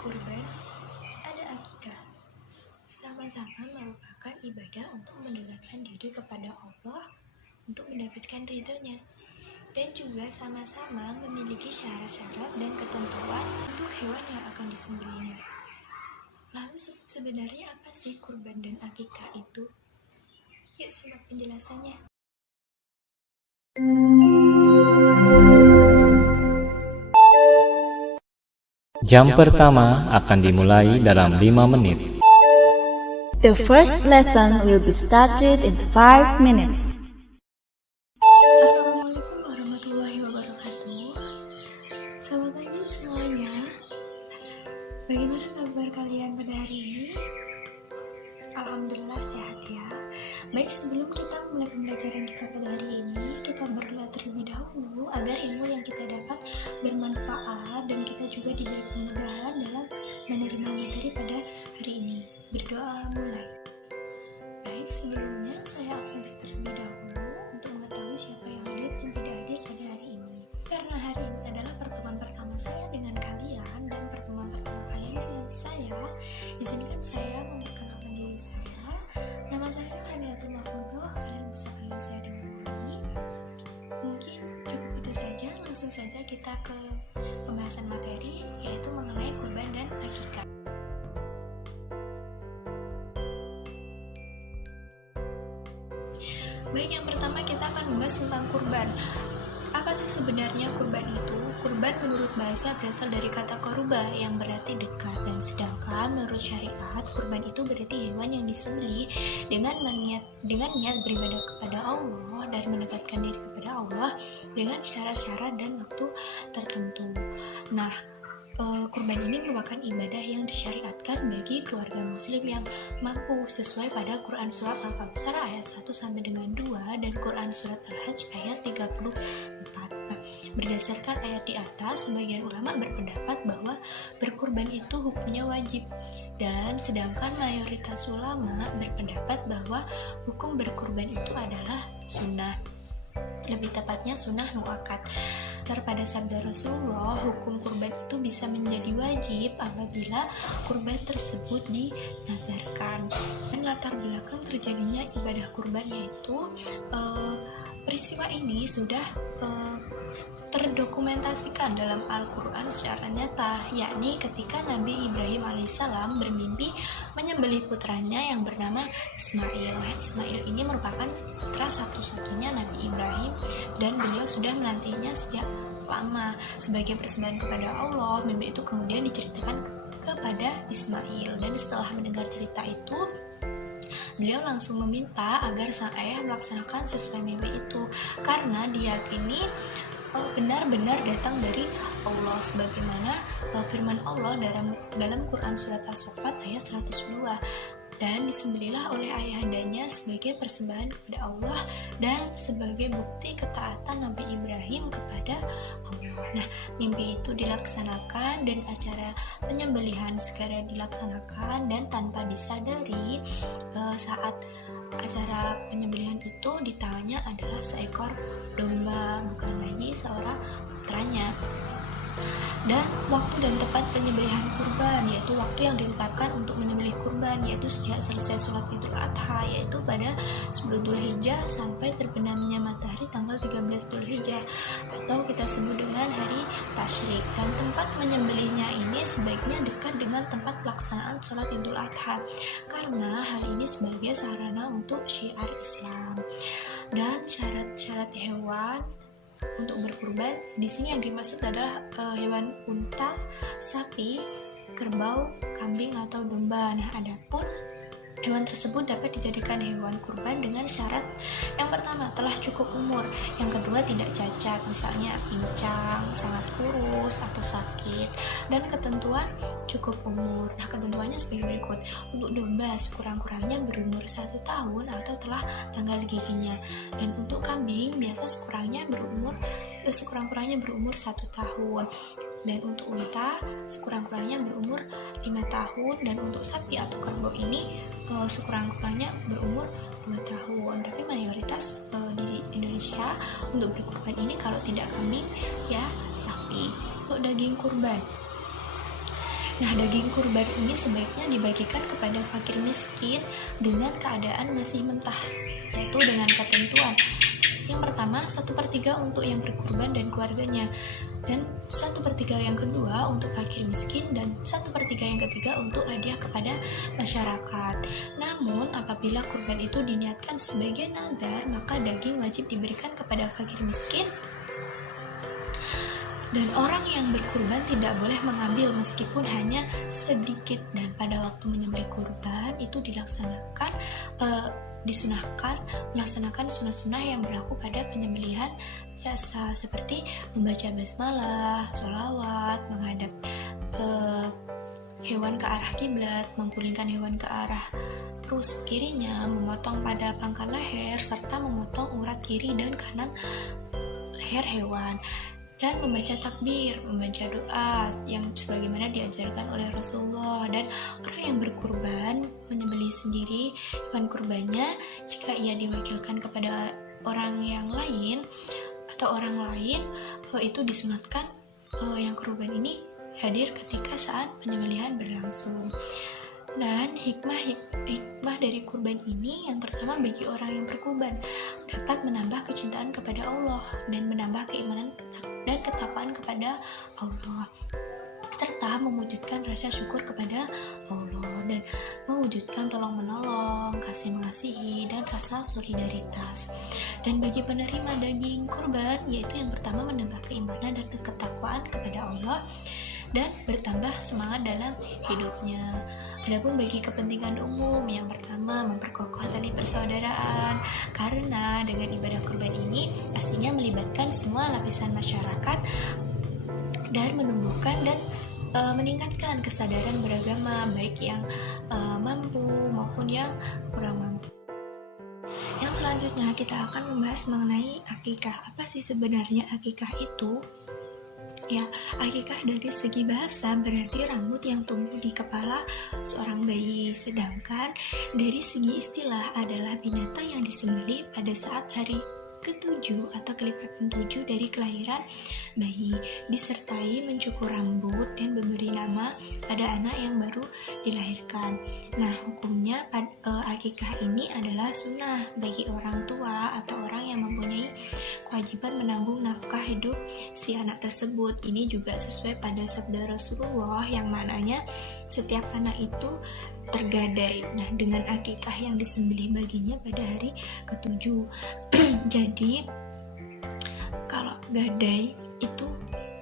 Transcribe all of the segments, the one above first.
kurban, ada akikah. Sama-sama merupakan ibadah untuk mendekatkan diri kepada Allah untuk mendapatkan ridhonya, dan juga sama-sama memiliki syarat-syarat dan ketentuan untuk hewan yang akan disembelihnya. Lalu sebenarnya apa sih kurban dan akikah itu? Yuk simak penjelasannya. Jam pertama akan dimulai dalam 5 menit. The first lesson will be started in 5 minutes. Assalamualaikum warahmatullahi wabarakatuh. Selamat pagi semuanya. Bagaimana kabar kalian pada hari ini? Alhamdulillah sehat ya. Baik, sebelum kita mulai pembelajaran kita pada hari ini, kita berdoa terlebih dahulu agar ilmu yang kita dapat bermanfaat dan kita juga diberi kemudahan dalam menerima materi pada hari ini. Berdoa mulai. Baik, sebelumnya saya absensi terlebih dahulu untuk mengetahui siapa yang hadir dan tidak hadir pada hari ini. Karena hari ini adalah pertemuan pertama saya dengan kalian dan pertemuan pertama kalian dengan saya, izinkan saya memperkenalkan diri saya. Nama saya Haniatul Mahfudoh, kalian bisa panggil saya dengan Hani. Mungkin cukup itu saja, langsung saja kita ke pembahasan materi, yaitu mengenai kurban dan akikah. Baik, yang pertama kita akan membahas tentang kurban. Apa sih sebenarnya kurban itu? Kurban menurut bahasa berasal dari kata koruba yang berarti dekat, dan sedangkan menurut syariat kurban itu berarti hewan yang disembelih dengan niat beribadah kepada Allah dan mendekatkan diri kepada Allah dengan syarat-syarat dan waktu tertentu. Nah, kurban ini merupakan ibadah yang disyariatkan bagi keluarga muslim yang mampu sesuai pada Quran Surat Al-Kautsar ayat 1 sampai dengan 2 dan Quran Surat Al-Hajj ayat 34. Nah, berdasarkan ayat di atas, sebagian ulama berpendapat bahwa berkurban itu hukumnya wajib, dan sedangkan mayoritas ulama berpendapat bahwa hukum berkurban itu adalah sunnah, lebih tepatnya sunnah muakkad. Pada sabda Rasulullah, hukum kurban itu bisa menjadi wajib apabila kurban tersebut dinazarkan. Dan latar belakang terjadinya ibadah kurban yaitu peristiwa ini sudah terdokumentasikan dalam Al-Quran secara nyata, yakni ketika Nabi Ibrahim alaihissalam bermimpi menyembelih putranya yang bernama Ismail. Nah, Ismail ini merupakan putra satu-satunya Nabi Ibrahim, dan beliau sudah menantinya sejak lama. Sebagai persembahan kepada Allah, mimpi itu kemudian diceritakan kepada Ismail, dan setelah mendengar cerita itu, beliau langsung meminta agar sang ayah melaksanakan sesuai mimpi itu, karena diyakini benar-benar datang dari Allah, sebagaimana firman Allah dalam Quran Surat As-Saffat ayat 102, dan disembelihlah oleh ayahandanya sebagai persembahan kepada Allah dan sebagai bukti ketaatan Nabi Ibrahim kepada Allah. Nah, mimpi itu dilaksanakan dan acara penyembelihan segera dilaksanakan, dan tanpa disadari saat acara penyembelihan itu di tangannya adalah seekor domba, bukan lagi seorang putranya. Dan waktu dan tempat penyembelihan kurban, yaitu waktu yang ditetapkan untuk menyembelih kurban, yaitu sejak selesai sholat Idul Adha, yaitu pada 10 Dzulhijjah sampai terbenamnya matahari tanggal 13 Dzulhijjah, atau kita sebut dengan hari tasyrik. Dan tempat menyembelihnya ini sebaiknya dekat dengan tempat pelaksanaan sholat Idul Adha, karena hal ini sebagai sarana untuk syiar Islam. Dan syarat-syarat hewan untuk berkurban di sini yang dimaksud adalah hewan unta, sapi, kerbau, kambing atau domba. Nah, adapun hewan tersebut dapat dijadikan hewan kurban dengan syarat yang pertama telah cukup umur, yang kedua tidak cacat, misalnya pincang, sangat kurus atau sakit, dan ketentuan cukup umur. Nah, ketentuannya sebagai berikut. Untuk domba sekurang-kurangnya berumur 1 tahun atau telah tanggal giginya, dan untuk kambing biasa sekurang-kurangnya berumur 1 tahun, dan untuk unta sekurang-kurangnya berumur 5 tahun, dan untuk sapi atau kerbau ini sekurang-kurangnya berumur 2 tahun. Tapi mayoritas di Indonesia untuk berkurban ini kalau tidak kambing ya sapi. Untuk daging kurban, Nah, daging kurban ini sebaiknya dibagikan kepada fakir miskin dengan keadaan masih mentah, yaitu dengan ketentuan. Yang pertama, 1/3 untuk yang berkurban dan keluarganya, dan 1/3 yang kedua untuk fakir miskin, dan 1/3 yang ketiga untuk hadiah kepada masyarakat. Namun, apabila kurban itu diniatkan sebagai nadar, maka daging wajib diberikan kepada fakir miskin, dan orang yang berkurban tidak boleh mengambil meskipun hanya sedikit. Dan pada waktu menyembelih kurban itu disunahkan melaksanakan sunnah-sunnah yang berlaku pada penyembelihan biasa, seperti membaca basmalah, sholawat, menghadap hewan ke arah kiblat, menggulingkan hewan ke arah rusuk kirinya, memotong pada pangkal leher, serta memotong urat kiri dan kanan leher hewan, dan membaca takbir, membaca doa yang sebagaimana diajarkan oleh Rasulullah. Dan orang yang berkurban menyembelih sendiri hewan kurbannya jika ia diwakilkan kepada orang yang lain atau orang lain, itu disunatkan yang kurban ini hadir ketika saat penyembelihan berlangsung. Dan hikmah dari kurban ini, yang pertama, bagi orang yang berkurban dapat menambah kecintaan kepada Allah dan menambah keimanan dan ketakwaan kepada Allah, serta mewujudkan rasa syukur kepada Allah dan mewujudkan tolong menolong, kasih mengasihi, dan rasa solidaritas. Dan bagi penerima daging kurban, yaitu yang pertama, menambah keimanan dan ketakwaan kepada Allah dan bertambah semangat dalam hidupnya. Adapun bagi kepentingan umum, yang pertama, memperkokoh tali persaudaraan, karena dengan ibadah kurban ini pastinya melibatkan semua lapisan masyarakat dan menumbuhkan dan meningkatkan kesadaran beragama, baik yang mampu maupun yang kurang mampu. Yang selanjutnya kita akan membahas mengenai akikah. Apa sih sebenarnya akikah itu? Ya, akikah dari segi bahasa berarti rambut yang tumbuh di kepala seorang bayi, sedangkan dari segi istilah adalah binatang yang disembelih pada saat hari ke-7 atau kelipatan 7 dari kelahiran bayi, disertai mencukur rambut dan memberi nama pada anak yang baru dilahirkan. Nah, hukumnya akikah ini adalah sunnah bagi orang tua atau orang yang mempunyai kewajiban menanggung nafkah hidup si anak tersebut. Ini juga sesuai pada sabda Rasulullah yang mananya setiap anak itu tergadai. Nah, dengan akikah yang disembelih baginya pada hari ke-7. Jadi kalau gadai itu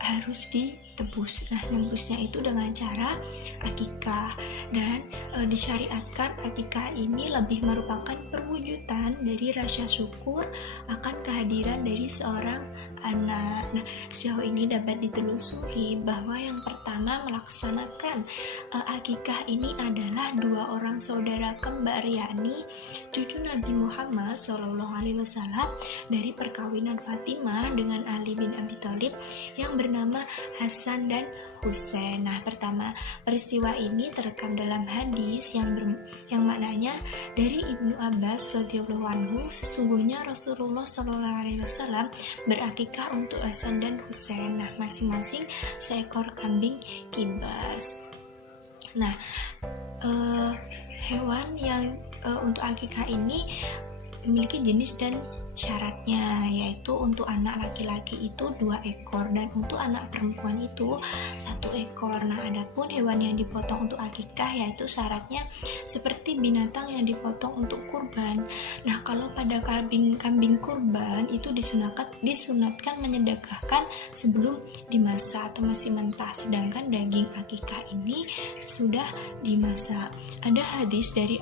harus ditebus. Nah, nembusnya itu dengan cara akikah, dan disyariatkan akikah ini lebih merupakan perwujudan dari rasa syukur akan kehadiran dari seorang anak. Nah, sejauh ini dapat ditelusuri bahwa yang pertama melaksanakan akikah ini adalah dua orang saudara kembar, yakni cucu Nabi Muhammad SAW dari perkawinan Fatimah dengan Ali bin Abi Thalib yang bernama Hasan dan Husain. Nah, pertama, peristiwa ini terekam dalam hadis yang maknanya dari Ibnu Abbas radhiyallahu anhu, sesungguhnya Rasulullah SAW berakikah untuk Hasan dan Husain. Nah, masing-masing seekor kambing kibas. Nah, hewan yang untuk akikah ini memiliki jenis dan syaratnya, yaitu untuk anak laki-laki itu 2 ekor dan untuk anak perempuan itu 1 ekor. Nah, adapun hewan yang dipotong untuk akikah, yaitu syaratnya seperti binatang yang dipotong untuk kurban. Nah, kalau pada kambing kurban itu disunatkan menyedekahkan sebelum dimasak atau masih mentah, sedangkan daging akikah ini sesudah dimasak. Ada hadis dari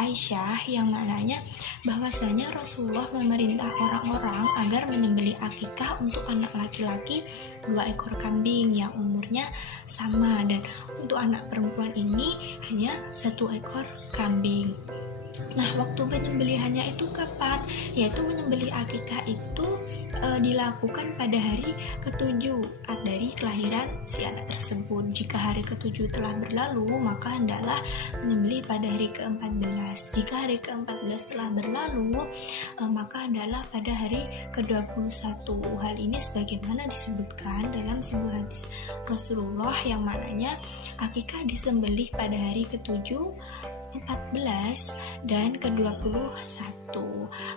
Aisyah yang maknanya bahwasanya Rasulullah memerintah orang-orang agar menyembelih akikah untuk anak laki-laki 2 ekor kambing yang umurnya sama, dan untuk anak perempuan ini hanya 1 ekor kambing. Nah, waktu penyembelihannya itu kapan? Yaitu menyembelih akikah itu dilakukan pada hari ke-7 dari kelahiran si anak tersebut. Jika hari ke-7 telah berlalu, maka hendaklah menyembelih pada hari ke-14. Jika hari ke-14 telah berlalu, maka hendaklah pada hari ke-21. Hal ini sebagaimana disebutkan dalam sebuah hadis Rasulullah yang mananya akikah disembelih pada hari ke-7, 14 dan ke-21.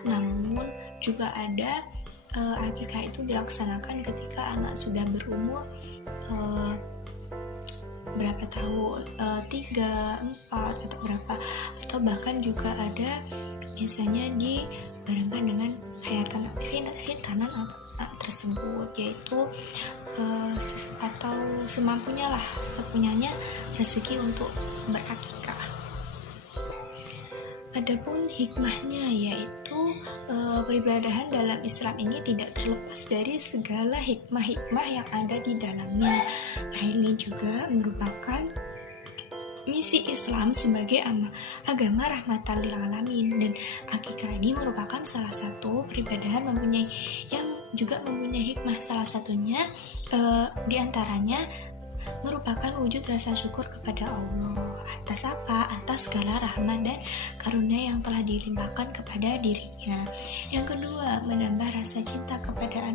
Namun juga ada akikah itu dilaksanakan ketika anak sudah berumur berapa tahun, 3, 4 atau berapa, atau bahkan juga ada biasanya dibarengkan dengan khitanan tersebut, yaitu atau semampunya lah, sepunyanya rezeki untuk berakikah. Adapun hikmahnya yaitu peribadahan dalam Islam ini tidak terlepas dari segala hikmah-hikmah yang ada di dalamnya. Nah, ini juga merupakan misi Islam sebagai agama rahmatan lil alamin, dan akikah ini merupakan salah satu peribadahan yang juga mempunyai hikmah. Salah satunya diantaranya merupakan wujud rasa syukur kepada Allah atas apa? Atas segala rahmat dan karunia yang telah dilimpahkan kepada dirinya. Yang kedua, menambah rasa cinta kepada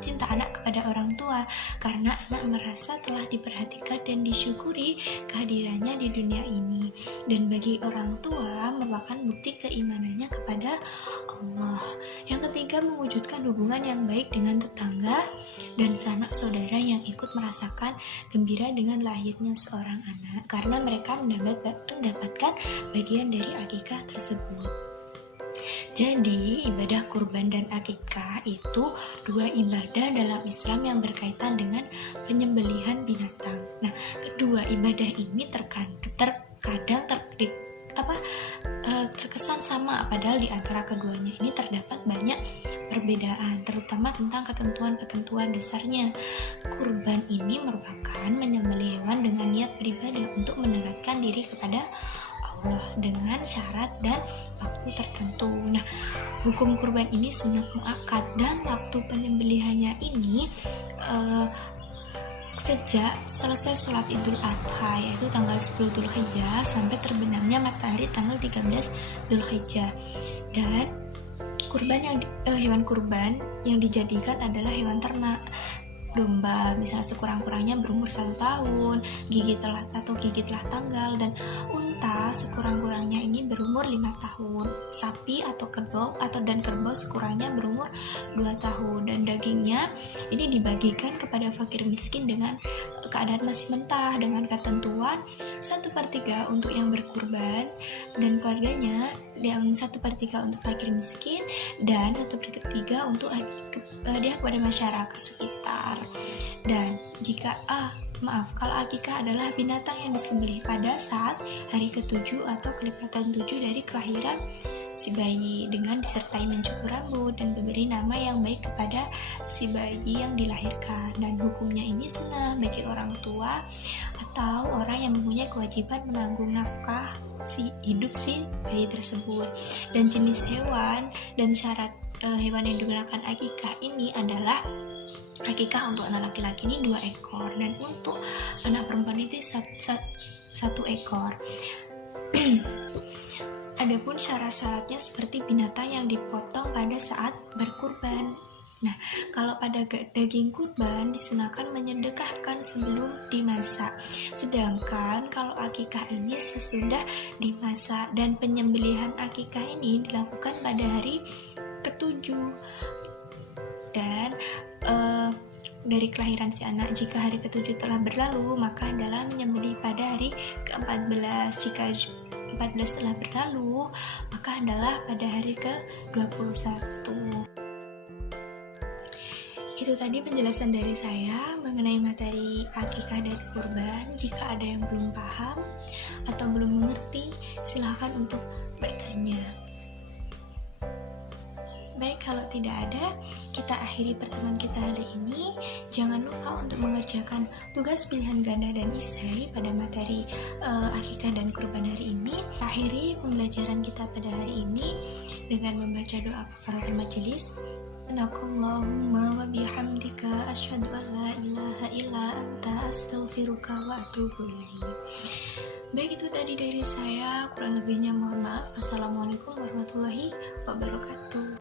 cinta anak kepada orang tua, karena anak merasa telah diperhatikan dan disyukuri kehadirannya di dunia ini. Dan bagi orang tua merupakan bukti keimanannya kepada Allah. Yang ketiga, mewujudkan hubungan yang baik dengan tetangga dan sanak saudara yang ikut merasakan gembira dengan lahirnya seorang anak, karena mereka mendapatkan bagian dari akikah tersebut. Jadi, ibadah kurban dan akikah itu dua ibadah dalam Islam yang berkaitan dengan penyembelihan binatang. Nah, kedua ibadah ini terkadang terkesan sama, padahal di antara keduanya ini terdapat banyak perbedaan, terutama tentang ketentuan-ketentuan dasarnya. Kurban ini merupakan menyembelih hewan dengan niat beribadah untuk mendekatkan diri kepada Allah dengan syarat dan waktu tertentu. Nah, hukum kurban ini sunat muakkad, dan waktu penyembelihannya ini sejak selesai sholat Idul Adha, yaitu tanggal 10 Dzulhijjah, sampai terbenamnya matahari tanggal 13 Dzulhijjah. Dan hewan kurban yang dijadikan adalah hewan ternak. Domba misalnya sekurang-kurangnya berumur 1 tahun, gigi telah tanggal, dan unta sekurang-kurangnya ini berumur 5 tahun. Sapi atau kerbau sekurangnya berumur 2 tahun, dan dagingnya ini dibagikan kepada fakir miskin dengan keadaan masih mentah, dengan ketentuan 1/3 untuk yang berkurban dan keluarganya, yang 1/3 untuk fakir miskin, dan 1/3 untuk hadiah kepada masyarakat sekitar. Dan jika kalau akikah adalah binatang yang disembelih pada saat hari ke-7 atau kelipatan 7 dari kelahiran si bayi, dengan disertai mencukur rambut dan memberi nama yang baik kepada si bayi yang dilahirkan. Dan hukumnya ini sunnah bagi orang tua atau orang yang mempunyai kewajiban menanggung nafkah hidup si bayi tersebut. Dan jenis hewan dan syarat hewan yang digunakan akikah ini adalah akikah untuk anak laki-laki ini 2 ekor, dan untuk anak perempuan itu 1 ekor. Adapun syarat-syaratnya seperti binatang yang dipotong pada saat berkurban. Nah, kalau pada daging kurban disunahkan menyedekahkan sebelum dimasak. Sedangkan kalau akikah ini sesudah dimasak, dan penyembelihan akikah ini dilakukan pada hari ke-7 dan dari kelahiran si anak. Jika hari ke-7 telah berlalu, maka adalah menyembelih pada hari ke-14. Jika 14 telah berlalu, maka adalah pada hari ke-21. Itu tadi penjelasan dari saya mengenai materi akikah dan kurban. Jika ada yang belum paham atau belum mengerti, silakan untuk bertanya. Baik, kalau tidak ada, kita akhiri pertemuan kita hari ini. Jangan lupa untuk mengerjakan tugas pilihan ganda dan isai pada materi akikah dan kurban hari ini. Akhiri pembelajaran kita pada hari ini dengan membaca doa kafaratul majelis. Subhanakallahumma wa bihamdika asyhadu an la ilaha illa anta astaghfiruka wa atubu ilaik. Baik, itu tadi dari saya, kurang lebihnya mohon maaf. Wassalamualaikum warahmatullahi wabarakatuh.